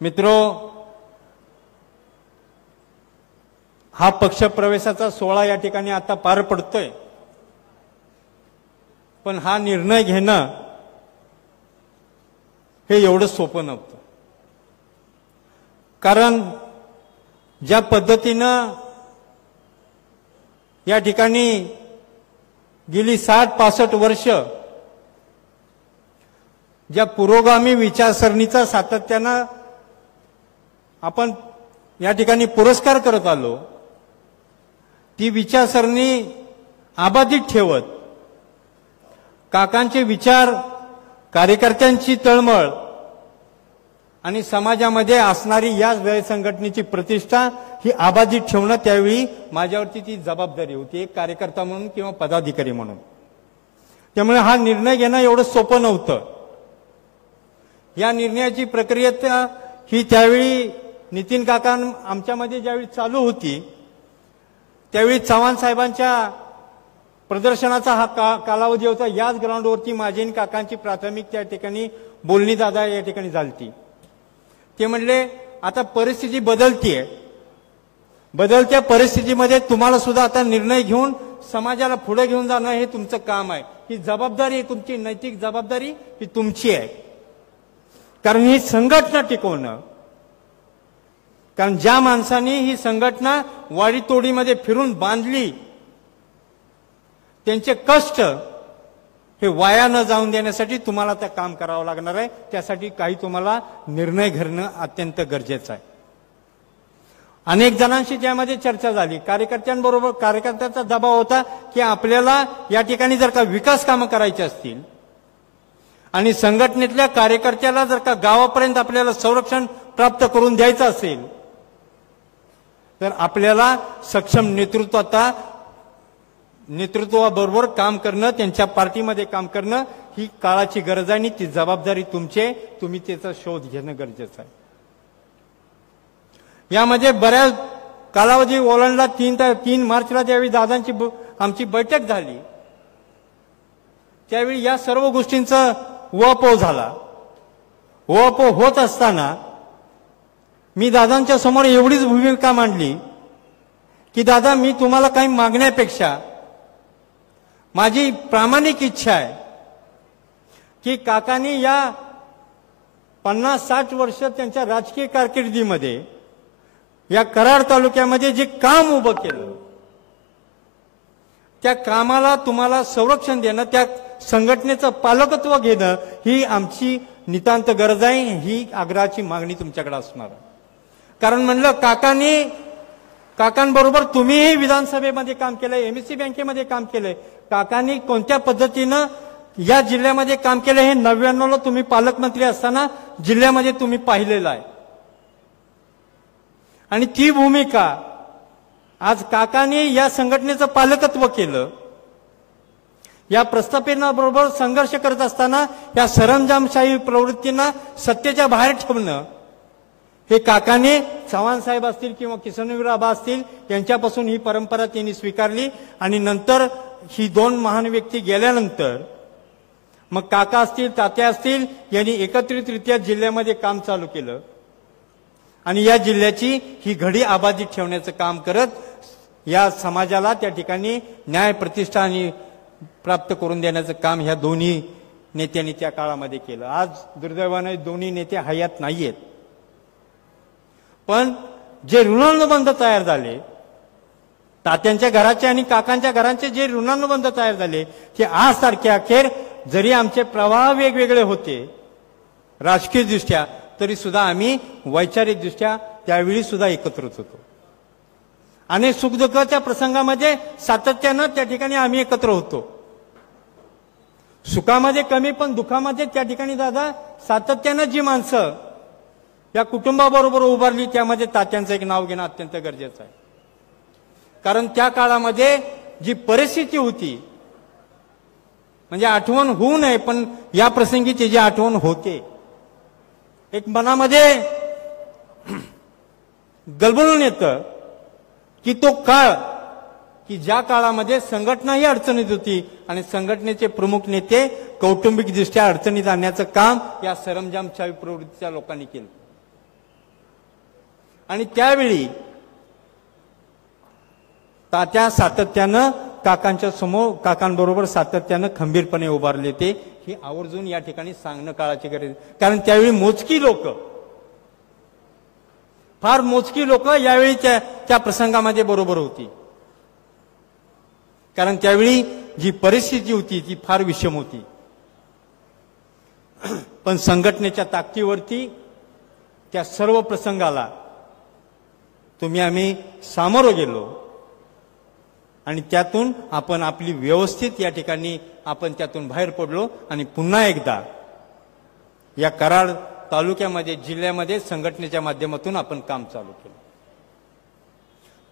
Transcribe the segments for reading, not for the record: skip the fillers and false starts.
मित्रो, हा पक्षप्रवेशाचा सोहळा या ठिकाणी आता पार पडतोय, पण हा निर्णय घेणं हे एवढं सोपं नव्हतं. कारण ज्या पद्धतीनं या ठिकाणी गेली 60-65 वर्ष ज्या पुरोगामी विचारसरणीचा सातत्यानं आपण या ठिकाणी पुरस्कार करत आलो, ती विचारसरणी अबाधित ठेवत काकांचे विचार, कार्यकर्त्यांची तळमळ आणि समाजामध्ये असणारी या संघटनेची प्रतिष्ठा ही अबाधित ठेवणं त्यावेळी माझ्यावरती ती जबाबदारी होती, एक कार्यकर्ता म्हणून किंवा पदाधिकारी म्हणून. त्यामुळे हा निर्णय घेणं एवढं सोपं नव्हतं. या निर्णयाची प्रक्रिया ही त्यावेळी नितीन काका आमच्यामध्ये ज्यावेळी चालू होती, त्यावेळी चव्हाण साहेबांच्या प्रदर्शनाचा हा कालावधी होता. याच ग्राउंडवरती माझी आणि काकांची प्राथमिक त्या ठिकाणी बोलणी दादा या ठिकाणी झालती. ते म्हणले आता परिस्थिती बदलतीये, बदलत्या परिस्थितीमध्ये तुम्हाला सुद्धा आता निर्णय घेऊन समाजाला पुढे घेऊन जाणं हे तुमचं काम आहे. ही जबाबदारी, तुमची नैतिक जबाबदारी ही तुमची आहे. कारण ही संघटना टिकवणं, कारण ज्या माणसांनी ही संघटना वाडीतोडीमध्ये फिरून बांधली, त्यांचे कष्ट हे वाया न जाऊन देण्यासाठी तुम्हाला ते काम करावं लागणार आहे. त्यासाठी काही तुम्हाला निर्णय घेणं अत्यंत गरजेचं आहे. अनेक जणांशी ज्यामध्ये चर्चा झाली, कार्यकर्त्यांबरोबर कार्यकर्त्यांचा दबाव होता की आपल्याला या ठिकाणी जर का विकास कामं करायची असतील आणि संघटनेतल्या कार्यकर्त्याला जर का गावापर्यंत आपल्याला संरक्षण प्राप्त करून द्यायचं असेल, तर आपल्याला सक्षम नेतृत्वाबरोबर काम करणं, त्यांच्या पार्टीमध्ये काम करणं ही काळाची गरज आहे आणि ती जबाबदारी तुमची आहे. तुम्ही त्याचा शोध घेणं गरजेचं आहे. यामध्ये बऱ्याच कालावधी ओलांडला. 3 मार्चला ज्यावेळी दादांची आमची बैठक झाली, त्यावेळी या सर्व गोष्टींचा उहापोह झाला. उहापोह होत असताना मी दादांच्या समोर एवढीच भूमिका मांडली की दादा, मी तुम्हाला काही मागण्यापेक्षा माझी प्रामाणिक इच्छा आहे की काकांनी या 50-60 वर्ष त्यांच्या राजकीय कारकिर्दीमध्ये या कराड तालुक्यामध्ये जे काम उभं केलं, त्या कामाला तुम्हाला संरक्षण देणं, त्या संघटनेचं पालकत्व घेणं ही आमची नितांत गरज आहे. ही आग्रहाची मागणी तुमच्याकडे असणार आहे. कारण म्हणलं काकांबरोबर तुम्हीही विधानसभेमध्ये काम केलंय, एमएससी बँकेमध्ये काम केलंय. काकांनी कोणत्या पद्धतीनं या जिल्ह्यामध्ये काम केलं हे 99ला तुम्ही पालकमंत्री असताना जिल्ह्यामध्ये तुम्ही पाहिलेलं आहे. आणि ती भूमिका आज काकांनी या संघटनेचं पालकत्व केलं. या प्रस्थापनाबरोबर संघर्ष करत असताना या सरंजामशाही प्रवृत्तींना सत्तेच्या बाहेर ठेवणं हे काकाने, चव्हाण साहेब असतील किंवा किसनवीर आबा असतील, यांच्यापासून ही परंपरा त्यांनी स्वीकारली. आणि नंतर ही 2 महान व्यक्ती गेल्यानंतर मग काका असतील, तात्या असतील, यांनी एकत्रितरित्या जिल्ह्यामध्ये काम चालू केलं आणि या जिल्ह्याची ही घडी अबाधित ठेवण्याचं काम करत या समाजाला त्या ठिकाणी न्याय, प्रतिष्ठा आणि प्राप्त करून देण्याचं काम ह्या दोन्ही नेत्यांनी त्या काळामध्ये केलं. आज दुर्दैवाने दोन्ही नेते हयात नाहीयेत, पण जे ऋणानुबंध तयार झाले, तात्यांच्या घराचे आणि काकांच्या घरांचे जे ऋणानुबंध तयार झाले, ते आज तारखेअखेर जरी आमचे प्रवाह वेगवेगळे होते राजकीय दृष्ट्या, तरी सुद्धा आम्ही वैचारिक दृष्ट्या त्यावेळी सुद्धा एकत्रच होतो. आणि सुखदुःखाच्या प्रसंगामध्ये सातत्यानं त्या ठिकाणी आम्ही एकत्र होतो. सुखामध्ये कमी, पण दुःखामध्ये त्या ठिकाणी दादा सातत्यानं जी माणसं या कुटुंबाबरोबर उभारली, त्यामध्ये तात्यांचं एक नाव घेणं अत्यंत गरजेचं आहे. कारण त्या काळामध्ये जी परिस्थिती होती, म्हणजे आठवण होऊ नये, पण या प्रसंगी त्याची आठवण होते. एक मनामध्ये गलबलून येतं की तो काळ, की ज्या काळामध्ये संघटनाही अडचणीत होती आणि संघटनेचे प्रमुख नेते कौटुंबिक दृष्ट्या अडचणीत आणण्याचं काम या सरंजामशाही प्रवृत्तीच्या लोकांनी केलं. आणि त्यावेळी तात्या सातत्यानं काकांच्या समोर काकांबरोबर सातत्यानं खंबीरपणे उभारले ते, हे आवर्जून या ठिकाणी सांगणं काळाची गरज. कारण त्यावेळी मोजकी लोक, फार मोजकी लोक यावेळी त्या प्रसंगामध्ये बरोबर होती. कारण त्यावेळी जी परिस्थिती होती ती फार विषम होती. पण संघटनेच्या ताकदीवरती त्या सर्व प्रसंगाला आम्ही सामोरं गेलो आणि त्यातून आपण आपली व्यवस्थित या ठिकाणी आपण त्यातून बाहेर पडलो आणि पुन्हा एकदा या कराड तालुक्यामध्ये जिल्ह्यामध्ये संघटनेच्या माध्यमातून आपण काम चालू केलं.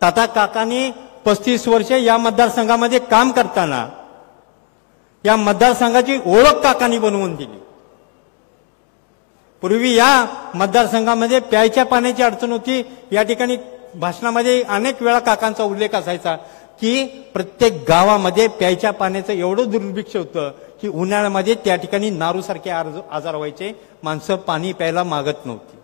तात्या काकांनी 35 वर्ष या मतदारसंघामध्ये काम करताना या मतदारसंघाची ओळख काकांनी बनवून दिली. पूर्वी या मतदारसंघामध्ये प्यायच्या पाण्याची अडचण होती. या ठिकाणी भाषणामध्ये अनेक वेळा काकांचा उल्लेख असायचा की प्रत्येक गावामध्ये प्यायच्या पाण्याचं एवढं दुर्भिक्ष होतं की उन्हाळ्यामध्ये त्या ठिकाणी नारूसारखे आजार व्हायचे. माणसं पाणी प्यायला मागत नव्हती.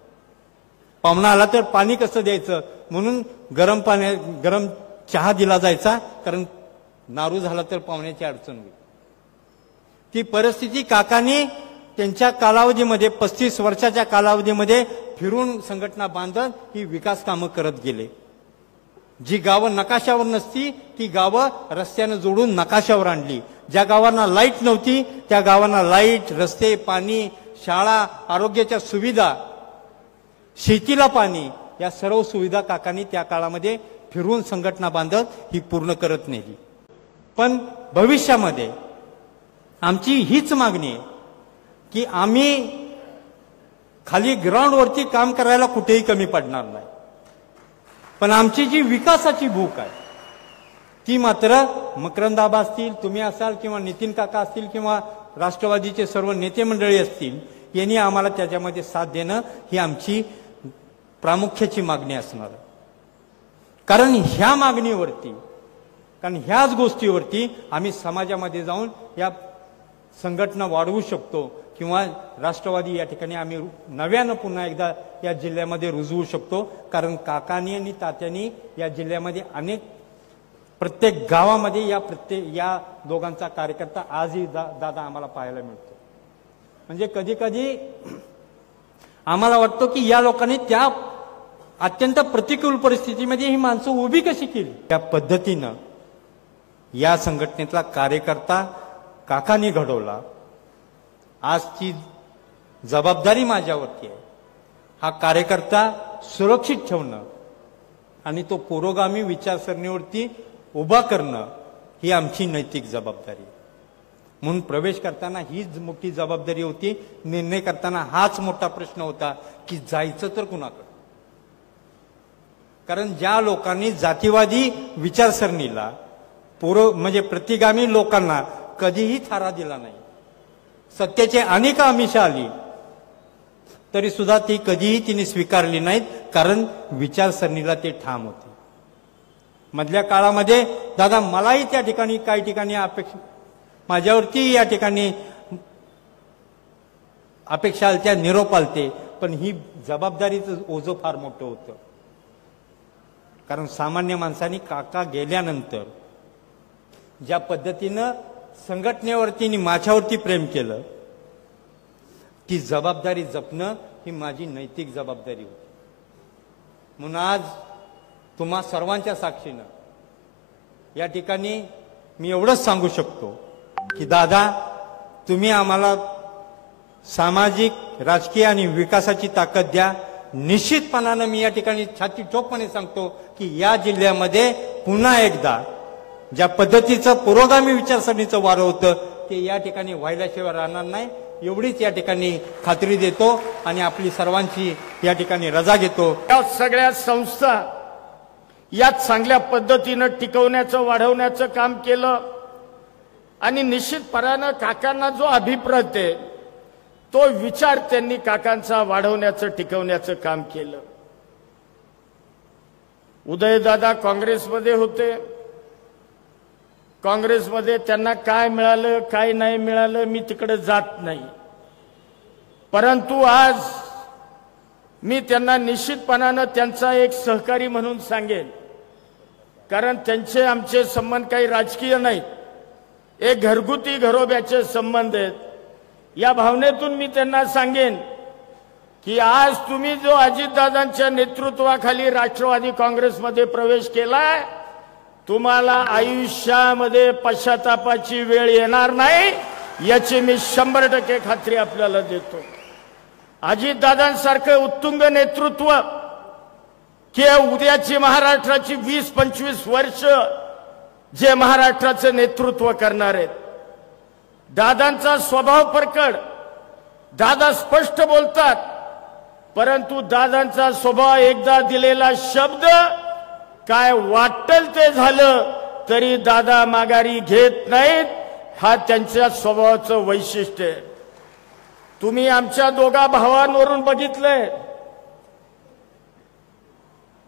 पाहुणा आला तर पाणी कसं द्यायचं म्हणून गरम चहा दिला जायचा, कारण नारू झाला तर पाहुण्याची अडचण होईल. ती परिस्थिती काकांनी त्यांच्या कालावधीमध्ये 35 वर्षाच्या कालावधीमध्ये फिरून संघटना बांधत ही विकास कामं करत गेले. जी गावं नकाशावर नसती ती गावं रस्त्यानं जोडून नकाशावर आणली. ज्या गावांना लाईट नव्हती त्या गावांना लाईट, रस्ते, पाणी, शाळा, आरोग्याच्या सुविधा, शेतीला पाणी, या सर्व सुविधा काकांनी त्या काळामध्ये फिरून संघटना बांधत ही पूर्ण करत नेली. पण भविष्यामध्ये आमची हीच मागणी आहे की आम्ही खाली ग्राउंडवरती काम करायला कुठेही कमी पडणार नाही. पण आमची जी विकासाची भूक आहे ती मात्र मकरंद आबा असतील, तुम्ही असाल, किंवा नितीन काका असतील, किंवा राष्ट्रवादीचे सर्व नेते मंडळी असतील, यांनी आम्हाला त्याच्यामध्ये साथ देणं ही आमची प्रामुख्याची मागणी असणार आहे. कारण ह्या मागणीवरती, कारण ह्याच गोष्टीवरती आम्ही समाजामध्ये जाऊन या संघटना वाढवू शकतो किंवा राष्ट्रवादी या ठिकाणी आम्ही नव्यानं पुन्हा एकदा या जिल्ह्यामध्ये रुजवू शकतो. कारण काकांनी आणि तात्यांनी या जिल्ह्यामध्ये प्रत्येक गावामध्ये या दोघांचा कार्यकर्ता आजही दादा आम्हाला पाहायला मिळतो. म्हणजे कधी कधी आम्हाला वाटतं की या लोकांनी त्या अत्यंत प्रतिकूल परिस्थितीमध्ये ही माणसं उभी कशी केली. त्या पद्धतीनं या संघटनेतला कार्यकर्ता काकांनी घडवला. आजची जबाबदारी माझ्यावरती आहे. हा कार्यकर्ता सुरक्षित ठेवणं आणि तो पुरोगामी विचारसरणीवरती उभा करणं ही आमची नैतिक जबाबदारी. म्हणून प्रवेश करताना हीच मोठी जबाबदारी होती. निर्णय करताना हाच मोठा प्रश्न होता की जायचं तर कुणाकडे. कारण ज्या लोकांनी जातीवादी विचारसरणीला म्हणजे प्रतिगामी लोकांना कधीही थारा दिला नाही, सत्याची अनेक आमिषं आली तरी सुद्धा ती कधीही तिने स्वीकारली नाहीत, कारण विचारसरणीला ते ठाम होते. मधल्या काळामध्ये दादा मलाही त्या ठिकाणी काही ठिकाणी माझ्यावरती या ठिकाणी अपेक्षा आलत्या, निरोप आलते, पण ही जबाबदारीचं ओझं फार मोठं होतं. कारण सामान्य माणसांनी काका गेल्यानंतर ज्या पद्धतीनं संघटनेवरती आणि माझ्यावरती प्रेम केलं, ती जबाबदारी जपणं ही माझी नैतिक जबाबदारी होती. म्हणून आज तुम्हा सर्वांच्या साक्षीनं या ठिकाणी मी एवढंच सांगू शकतो की दादा, तुम्ही आम्हाला सामाजिक, राजकीय आणि विकासाची ताकद द्या. निश्चितपणानं मी या ठिकाणी छाती ठोकपणे सांगतो की या जिल्ह्यामध्ये पुन्हा एकदा ज्या पद्धतीचं पुरोगामी विचारसरणीचं वारं होतं ते या ठिकाणी व्हायल्याशिवाय राहणार नाही, एवढीच या ठिकाणी खात्री देतो आणि आपली सर्वांची या ठिकाणी रजा घेतो. या सगळ्या संस्था या चांगल्या पद्धतीनं टिकवण्याचं, वाढवण्याचं काम केलं आणि निश्चितपणानं काकांना जो अभिप्राय आहे तो विचार त्यांनी काकांचा वाढवण्याचं, टिकवण्याचं काम केलं. उदयदादा काँग्रेसमध्ये होते. काँग्रेसमध्ये त्यांना काय मिळालं काय नाही मिळालं मी तिकडे जात नाही, परंतु आज मी त्यांना निश्चितपणानं त्यांचा एक सहकारी म्हणून सांगेन, कारण त्यांचे आमचे संबंध काही राजकीय नाहीत, एक घरगुती घरोब्याचे संबंध आहेत. या भावनेतून मी त्यांना सांगेन की आज तुम्ही जो अजितदादांच्या नेतृत्वाखाली राष्ट्रवादी काँग्रेसमध्ये प्रवेश केलाय, तुम्हाला आयुष्यामध्ये पश्चातापाची वेळ येणार नाही, याची मी 100% खात्री आपल्याला देतो. अजितदादांसारखं उत्तुंग नेतृत्व की उद्याची महाराष्ट्राची 20-25 वर्ष जे महाराष्ट्राचं नेतृत्व करणार आहेत. दादांचा स्वभाव प्रकट, दादा स्पष्ट बोलतात, परंतु दादांचा स्वभाव एकदा दिलेला शब्द काय वाटेल ते झालं तरी दादा माघारी घेत नाहीत. हा त्यांच्या स्वभावाचं वैशिष्ट्य आहे. तुम्ही आमच्या दोघा भावांवरून बघितलंय.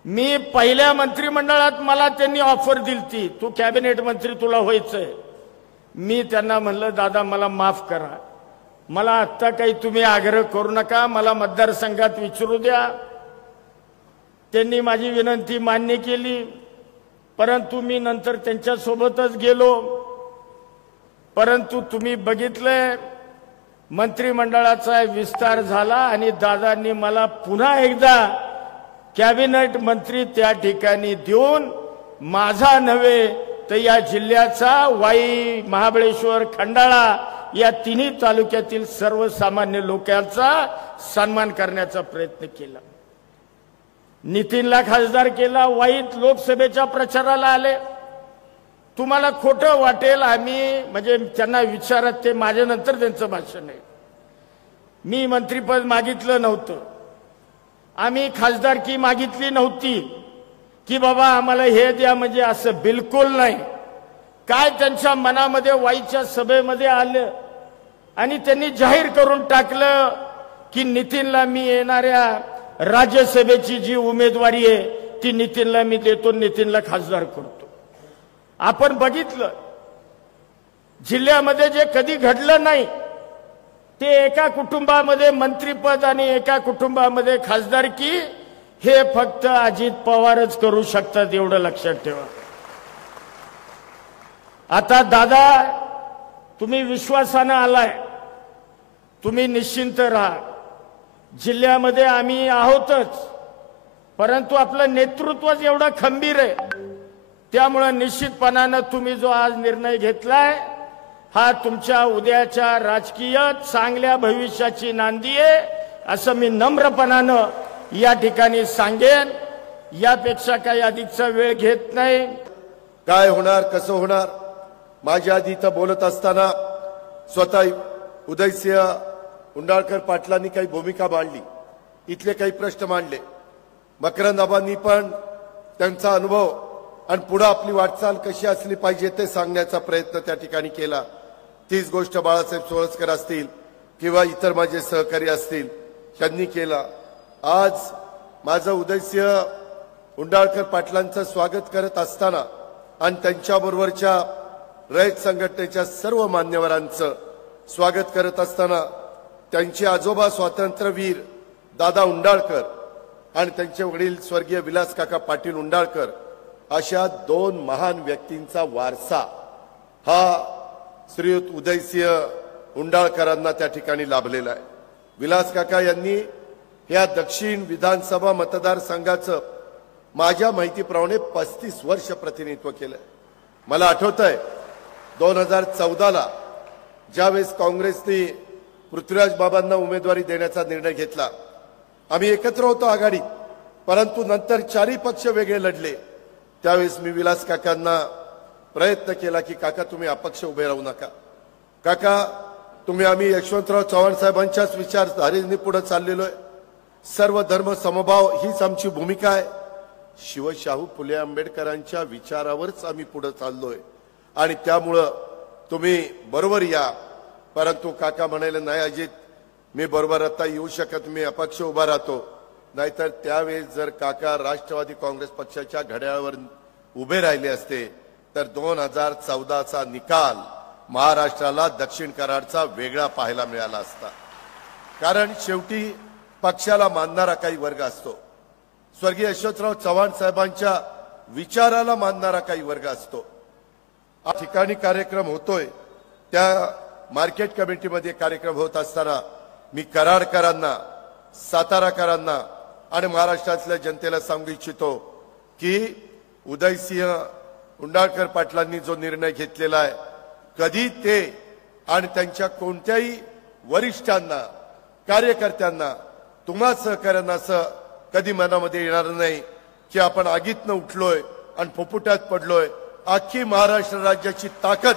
मी पहिल्या मंत्रिमंडळात मला त्यांनी ऑफर दिलती, तू कॅबिनेट मंत्री तुला व्हायचंय. मी त्यांना म्हणलं दादा मला माफ करा, मला आत्ता काही तुम्ही आग्रह करू नका, मला मतदारसंघात विचारू द्या. त्यांनी माझी विनंती मान्य केली, परंतु मी नंतर त्यांच्या सोबतच गेलो. परंतु तुम्ही बघितलंय मंत्रिमंडळाचा विस्तार झाला आणि दादांनी मला पुन्हा एकदा कॅबिनेट मंत्री त्या ठिकाणी देऊन माझा नव्हे तर या जिल्ह्याचा, वाई, महाबळेश्वर, खंडाळा या तिन्ही तालुक्यातील सर्वसामान्य लोकांचा सन्मान करण्याचा प्रयत्न केला. नितीनला खासदार केला, वाईत लोकसभेच्या प्रचाराला आले. तुम्हाला खोटं वाटेल, आम्ही म्हणजे त्यांना विचारत, ते माझ्या नंतर त्यांचं भाषण आहे, मी मंत्रीपद मागितलं नव्हतं, आम्ही खासदारकी मागितली नव्हती की बाबा आम्हाला हे द्या, म्हणजे असं बिलकुल नाही. काय त्यांच्या मनामध्ये वाईच्या सभेमध्ये आलं आणि त्यांनी जाहीर करून टाकलं की नितीनला मी येणाऱ्या राज्यसभेची जी उमेदवारी आहे ती नितीनला मी देतो, नितीनला खासदार करतो. आपण बघितलं जिल्ह्यामध्ये जे कधी घडलं नाही ते एका कुटुंबामध्ये मंत्रीपद आणि एका कुटुंबामध्ये खासदारकी, हे फक्त अजित पवारच करू शकतात, एवढं लक्षात ठेवा. आता दादा तुम्ही विश्वासानं आलाय, तुम्ही निश्चिंत राहा. जिल्ह्यामध्ये आम्ही आहोतच, परंतु आपलं नेतृत्वच एवढं खंबीर आहे, त्यामुळे निश्चितपणानं तुम्ही जो आज निर्णय घेतलाय हा तुमच्या उद्याच्या राजकीय चांगल्या भविष्याची नांदी आहे, असं मी नम्रपणानं या ठिकाणी सांगेन. यापेक्षा काही अधिकचा वेळ घेत नाही. काय होणार, कसं होणार, माझ्या आधी इथं बोलत असताना स्वतः उदयसिंह उंडाळकर पाटलांनी काही भूमिका मांडली, इथले काही प्रश्न मांडले. मकरंदाबांनी पण त्यांचा अनुभव आणि पुढे आपली वाटचाल कशी असली पाहिजे ते सांगण्याचा प्रयत्न त्या ठिकाणी केला. तीच गोष्ट बाळासाहेब सोळसकर असतील किंवा इतर माझे सहकारी असतील त्यांनी केला. आज माझं उदयसिंह उंडाळकर पाटलांचं स्वागत करत असताना आणि त्यांच्याबरोबरच्या रयत संघटनेच्या सर्व मान्यवरांचं स्वागत करत असताना त्यांचे आजोबा स्वातंत्र्यवीर दादा उंडाळकर आणि त्यांचे वडील स्वर्गीय विलास काका पाटील उंडाळकर अशा दोन महान व्यक्तींचा वारसा हा श्रीयुत उदयसिंह उंडाळकरांना त्या ठिकाणी लाभलेला आहे. विलास काका यांनी या दक्षिण विधानसभा मतदारसंघाचं माझ्या माहितीप्रमाणे 35 वर्ष प्रतिनिधित्व केलं. मला आठवतंय 2014ला ज्यावेळेस काँग्रेसने पृथ्वीराज बाबांना उमेदवारी देण्याचा निर्णय घेतला, आम्ही एकत्र होतो आघाडीत, परंतु नंतर चारही पक्ष वेगळे लढले. त्यावेळेस मी विलास काकांना प्रयत्न केला की काका तुम्ही अपक्ष उभे राहू नका, काका तुम्ही, आम्ही यशवंतराव चव्हाण साहेबांच्याच विचारधारेने पुढे चाललेलो आहे, सर्व धर्म समभाव हीच आमची भूमिका आहे, शिवशाहू फुले आंबेडकरांच्या विचारावरच आम्ही पुढे चाललोय आणि त्यामुळं तुम्ही बरोबर या. परंतु काका म्हणाले नाही अजित मी बरोबर आता येऊ शकत, मी अपक्ष उभा राहतो. नाहीतर त्यावेळेस जर काका राष्ट्रवादी काँग्रेस पक्षाच्या घड्याळावर उभे राहिले असते तर 2014चा निकाल महाराष्ट्राला दक्षिण कराडचा वेगळा पाहायला मिळाला असता. कारण शेवटी पक्षाला मानणारा काही वर्ग असतो, स्वर्गीय यशवंतराव चव्हाण साहेबांच्या विचाराला मानणारा काही वर्ग असतो. या ठिकाणी कार्यक्रम होतोय, त्या मार्केट कमिटीमध्ये कार्यक्रम होत असताना मी कराडकरांना, साताराकरांना आणि महाराष्ट्रातल्या जनतेला सांगू इच्छितो की उदयसिंह उंडाळकर पाटलांनी जो निर्णय घेतलेला आहे, कधी ते आणि त्यांच्या कोणत्याही वरिष्ठांना, कार्यकर्त्यांना, तुम्हा सहकाऱ्यांना असं कधी मनामध्ये येणार नाही की आपण आगीतनं उठलोय आणि फुफुट्यात पडलोय. अख्खी महाराष्ट्र राज्याची ताकद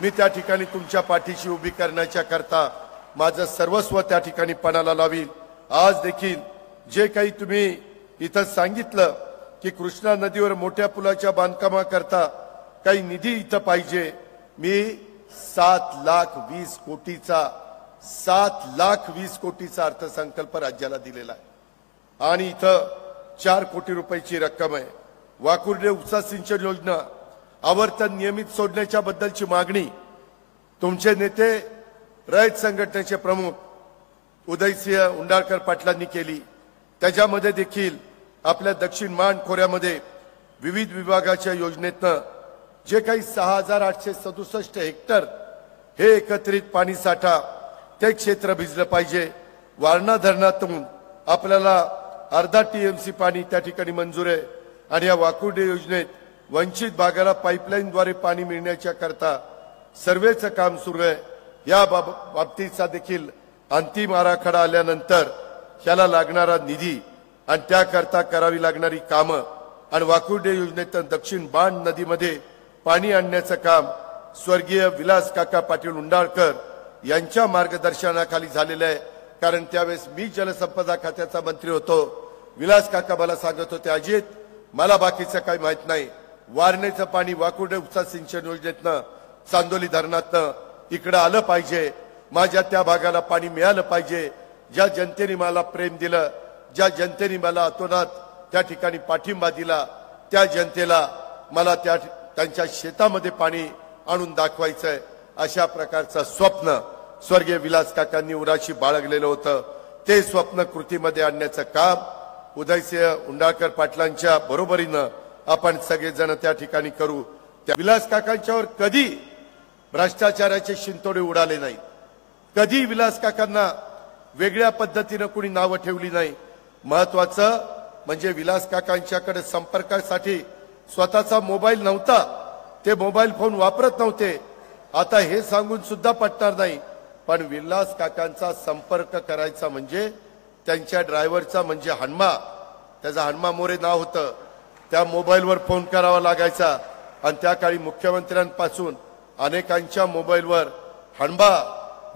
मी त्या ठिकाणी तुमच्या पाठीशी उभी करण्याच्या करता माझं सर्वस्व त्या ठिकाणी पणाला लावील. आज देखील जे काही तुम्ही इथं सांगितलं की कृष्णा नदीवर मोठ्या पुलाच्या बांधकामाकरता काही निधी इथं पाहिजे, मी 7,20,00,000 कोटीचा अर्थसंकल्प राज्याला दिलेला आहे आणि इथं 4 कोटी रुपयाची रक्कम आहे. वाकुर्डे उपसा सिंचन योजना आवर्तन नियमित सोडण्याच्या बद्दलची मागणी तुमचे नेते, रयत संघटनेचे प्रमुख उदयसिंह उंडाळकर पाटलांनी केली. त्याच्यामध्ये देखील आपल्या दक्षिण मान खोऱ्यामध्ये विविध विभागाच्या योजनेतनं जे काही 6,867 हेक्टर हे एकत्रित पाणी साठा ते क्षेत्र भिजलं पाहिजे. वारणा धरणातून आपल्याला अर्धा TMC पाणी त्या ठिकाणी मंजूर आहे आणि या वाकुर्डे योजनेत वंचित भागाला पाईपलाईनद्वारे पाणी मिळण्याच्या करता सर्वेचं काम सुरू आहे. या बाबतीचा देखील अंतिम आराखडा आल्यानंतर त्याला लागणारा निधी आणि त्याकरता करावी लागणारी कामं आणि वाकुर्डे योजनेत दक्षिण बाण नदीमध्ये पाणी आणण्याचं काम स्वर्गीय विलास काका पाटील उंडाळकर यांच्या मार्गदर्शनाखाली झालेलं आहे. कारण त्यावेळेस मी जलसंपदा खात्याचा मंत्री होतो. विलास काका मला सांगत होते, अजित मला बाकीचं काही माहित नाही, वारणेचं पाणी वाकुर्डे उपसा सिंचन योजनेतनं, चांदोली धरणातनं इकडं आलं पाहिजे, माझ्या त्या भागाला पाणी मिळालं पाहिजे. ज्या जनतेने मला प्रेम दिलं, ज्या जनतेने मला अतोनात त्या ठिकाणी पाठिंबा दिला, त्या जनतेला मला त्यांच्या शेतामध्ये पाणी आणून दाखवायचंय, अशा प्रकारचं स्वप्न स्वर्गीय विलास काकांनी उराशी बाळगलेलं होतं. ते स्वप्न कृतीमध्ये आणण्याचं काम उदयसिंह उंडाळकर पाटलांच्या बरोबरीनं आपण सगळेजण त्या ठिकाणी करू. त्या विलास काकांच्यावर कधी भ्रष्टाचाराचे शिंतोडे उडाले नाही, कधी विलास काकांना वेगळ्या पद्धतीनं कुणी नावं ठेवली नाही. महत्वाचं म्हणजे विलास काकांच्याकडे संपर्कासाठी स्वतःचा मोबाईल नव्हता, ते मोबाईल फोन वापरत नव्हते. आता हे सांगून सुद्धा पटणार नाही, पण विलास काकांचा संपर्क करायचा म्हणजे त्यांच्या ड्रायव्हरचा म्हणजे हनुमा, त्याचा हनुमा मोरे नाव होतं, त्या मोबाईलवर फोन करावा लागायचा आणि त्या काळी मुख्यमंत्र्यांपासून अनेकांच्या मोबाईलवर हनुमा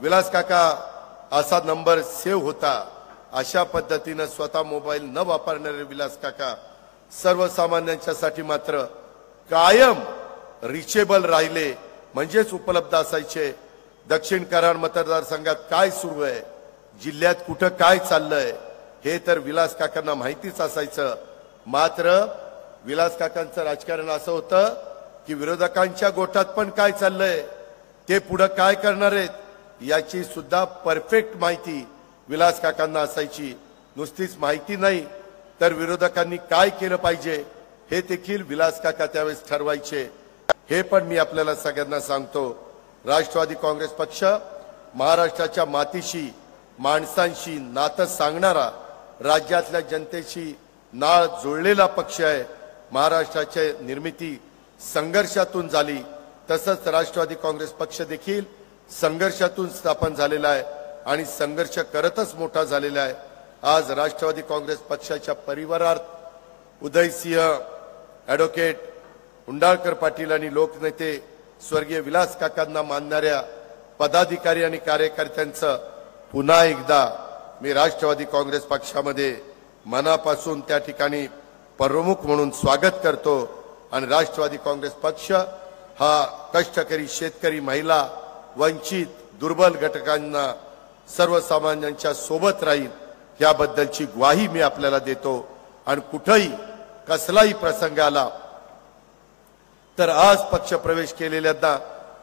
विलास काका असा नंबर सेव्ह होता. अशा पद्धतीनं स्वतः मोबाईल न वापरणारे विलास काका सर्वसामान्यांच्यासाठी मात्र कायम रिचेबल राहिले, म्हणजेच उपलब्ध असायचे. दक्षिण कराड मतदारसंघात काय सुरू आहे, जिल्ह्यात कुठं काय चाललंय हे तर विलास काकांना माहितीच असायचं. मात्र विलास काकांचं राजकारण असं होतं की विरोधकांच्या गोटात पण काय चाललंय, ते पुढे काय करणार आहेत याची सुद्धा परफेक्ट माहिती विलास काकांना असायची. नुसतीच माहिती नाही तर विरोधकांनी काय केलं पाहिजे हे देखील विलास काका त्यावेळेस ठरवायचे. हे पण मी आपल्याला सगळ्यांना सांगतो, राष्ट्रवादी काँग्रेस पक्ष महाराष्ट्राच्या मातीशी, माणसांशी नातं सांगणारा, राज्यातल्या जनतेशी नाळ जोडलेला पक्ष आहे. महाराष्ट्राची निर्मिती संघर्षातून झाली, तसंच राष्ट्रवादी काँग्रेस पक्ष देखील संघर्षातून स्थापन झालेला आहे आणि संघर्ष करतच मोठा झालेला आहे. आज राष्ट्रवादी काँग्रेस पक्षाच्या परिवारात उदयसिंह, ॲडव्होकेट उंडाळकर पाटील आणि लोकनेते स्वर्गीय विलास काकांना मानणाऱ्या पदाधिकारी आणि कार्यकर्त्यांचं पुन्हा एकदा मी राष्ट्रवादी काँग्रेस पक्षामध्ये मनापासून त्या ठिकाणी प्रमुख म्हणून स्वागत करतो. आणि राष्ट्रवादी काँग्रेस पक्ष हा कष्टकरी, शेतकरी, महिला, वंचित, दुर्बल घटकांना, सर्वसामान्यांच्या सोबत राहील याबद्दलची ग्वाही मी आपल्याला देतो. आणि कुठेही कसलाही प्रसंग आला तर आज पक्ष प्रवेश केलेल्यांना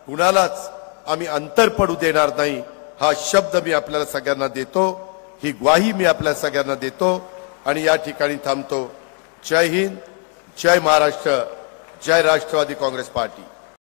कुणालाच आम्ही अंतर पडू देणार नाही, हा शब्द मी आपल्याला सगळ्यांना देतो. ही ग्वाही मी आपल्या सगळ्यांना देतो आणि या ठिकाणी थांबतो. जय हिंद, जय महाराष्ट्र, जय राष्ट्रवादी काँग्रेस पार्टी.